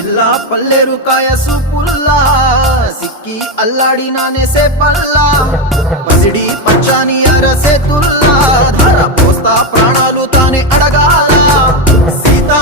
పిల్ల పల్లెరు కాయ సూపుల్లా సిక్కి అల్లాడి నానేసే పల్లా పసిడి పచ్చాని అరసే తుల్లా ధర పోస్తా ప్రాణాలు తానే అడగాల సీతా